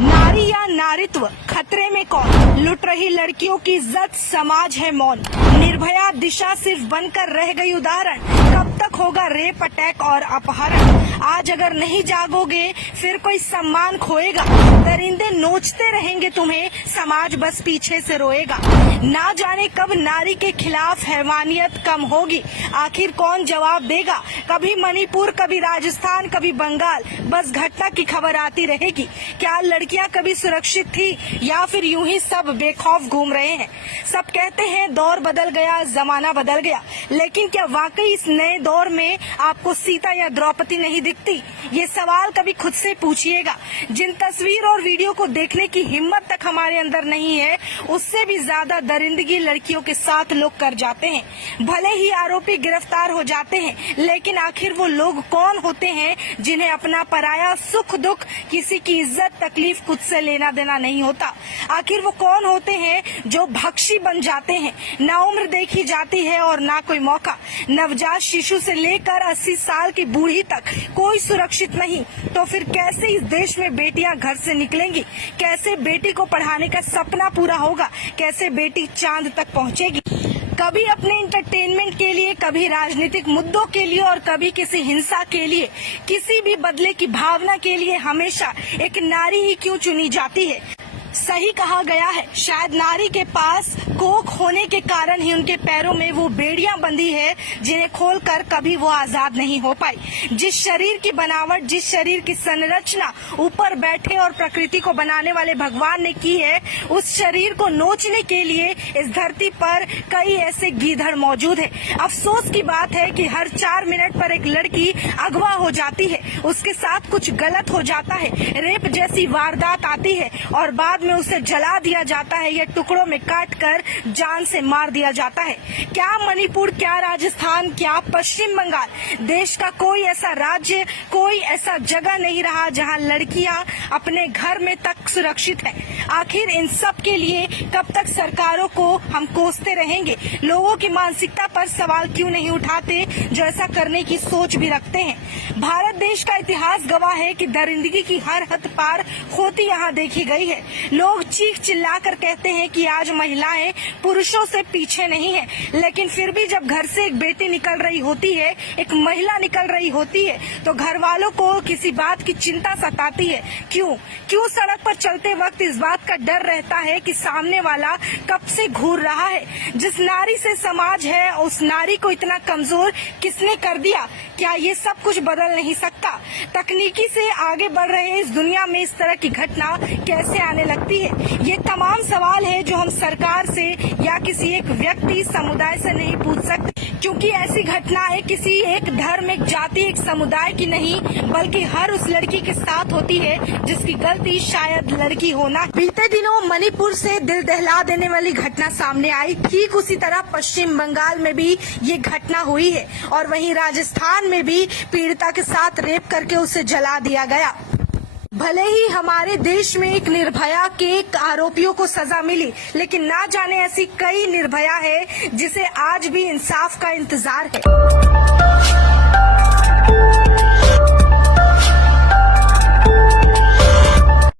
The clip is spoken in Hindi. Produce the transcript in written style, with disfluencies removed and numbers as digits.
नारी या नारित्व खतरे में कौन, लुट रही लड़कियों की इज्जत, समाज है मौन। निर्भया दिशा सिर्फ बनकर रह गई उदाहरण, कब तक होगा रेप अटैक और अपहरण। आज अगर नहीं जागोगे फिर कोई सम्मान खोएगा, दरिंदे नोचते रहेंगे तुम्हें, समाज बस पीछे से रोएगा। ना जाने कब नारी के खिलाफ हैवानियत कम होगी, आखिर कौन जवाब देगा। कभी मणिपुर, कभी राजस्थान, कभी बंगाल, बस घटना की खबर आती रहेगी। क्या लड़कियां कभी सुरक्षित थी या फिर यूं ही सब बेखौफ घूम रहे हैं। सब कहते हैं दौर बदल गया, जमाना बदल गया, लेकिन क्या वाकई इस नए दौर में आपको सीता या द्रौपदी नहीं दिखती। ये सवाल कभी खुद से पूछिएगा। जिन तस्वीर और वीडियो को देखने की हिम्मत तक हमारे अंदर नहीं है, उससे भी ज्यादा दरिंदगी लड़कियों के साथ लोग कर जाते हैं। भले ही आरोपी गिरफ्तार हो जाते हैं, लेकिन आखिर वो लोग कौन होते हैं जिन्हें अपना पराया सुख दुख, किसी की इज्जत तकलीफ खुद से लेना देना नहीं होता। आखिर वो कौन होते हैं जो भक्षी बन जाते हैं। ना उम्र देखी जाती है और ना कोई मौका। नवजात शिशु से लेकर 80 साल की बूढ़ी तक कोई सुरक्षित नहीं। तो फिर कैसे इस देश में बेटियां घर से निकलेंगी, कैसे बेटी को पढ़ाने का सपना पूरा होगा, कैसे बेटी चांद तक पहुंचेगी। कभी अपने इंटरटेनमेंट के लिए, कभी राजनीतिक मुद्दों के लिए और कभी किसी हिंसा के लिए, किसी भी बदले की भावना के लिए हमेशा एक नारी ही क्यों चुनी जाती है। सही कहा गया है, शायद नारी के पास कोख होने के कारण ही उनके पैरों में वो बेड़ियां बंधी है जिन्हें खोलकर कभी वो आजाद नहीं हो पाई। जिस शरीर की बनावट, जिस शरीर की संरचना ऊपर बैठे और प्रकृति को बनाने वाले भगवान ने की है, उस शरीर को नोचने के लिए इस धरती पर कई ऐसे गीधड़ मौजूद है। अफसोस की बात है कि हर 4 मिनट पर एक लड़की अगवा हो जाती है, उसके साथ कुछ गलत हो जाता है, रेप जैसी वारदात आती है और बाद में उसे जला दिया जाता है या टुकड़ों में काटकर जान से मार दिया जाता है। क्या मणिपुर, क्या राजस्थान, क्या पश्चिम बंगाल, देश का कोई ऐसा राज्य, कोई ऐसा जगह नहीं रहा जहां लड़कियां अपने घर में तक सुरक्षित है। आखिर इन सब के लिए कब तक सरकारों को हम कोसते रहेंगे। लोगों की मानसिकता पर सवाल क्यों नहीं उठाते जो ऐसा करने की सोच भी रखते हैं। भारत देश का इतिहास गवाह है कि दरिंदगी की हर हद पार होती यहाँ देखी गई है। लोग चीख चिल्लाकर कहते हैं कि आज महिलाएं पुरुषों से पीछे नहीं है, लेकिन फिर भी जब घर से एक बेटी निकल रही होती है, एक महिला निकल रही होती है, तो घर वालों को किसी बात की चिंता सताती है। क्यों सड़क पर चलते वक्त इस बात का डर रहता है कि सामने वाला कब से घूर रहा है। जिस नारी से समाज है, उस नारी को इतना कमजोर किसने कर दिया। क्या ये सब कुछ बदल नहीं सकता। तकनीकी से आगे बढ़ रहे इस दुनिया में इस तरह की घटना कैसे आने लगती है। ये तमाम सवाल है जो हम सरकार से या किसी एक व्यक्ति, समुदाय से नहीं पूछ सकते, क्योंकि ऐसी घटनाएं किसी एक धर्म, एक जाति, एक समुदाय की नहीं, बल्कि हर उस लड़की के साथ होती है जिसकी गलती शायद लड़की होना। बीते दिनों मणिपुर से दिल दहला देने वाली घटना सामने आई, ठीक उसी तरह पश्चिम बंगाल में भी ये घटना हुई है और वहीं राजस्थान में भी पीड़िता के साथ रेप करके उसे जला दिया गया। भले ही हमारे देश में एक निर्भया के आरोपियों को सजा मिली, लेकिन ना जाने ऐसी कई निर्भया है जिसे आज भी इंसाफ का इंतजार है।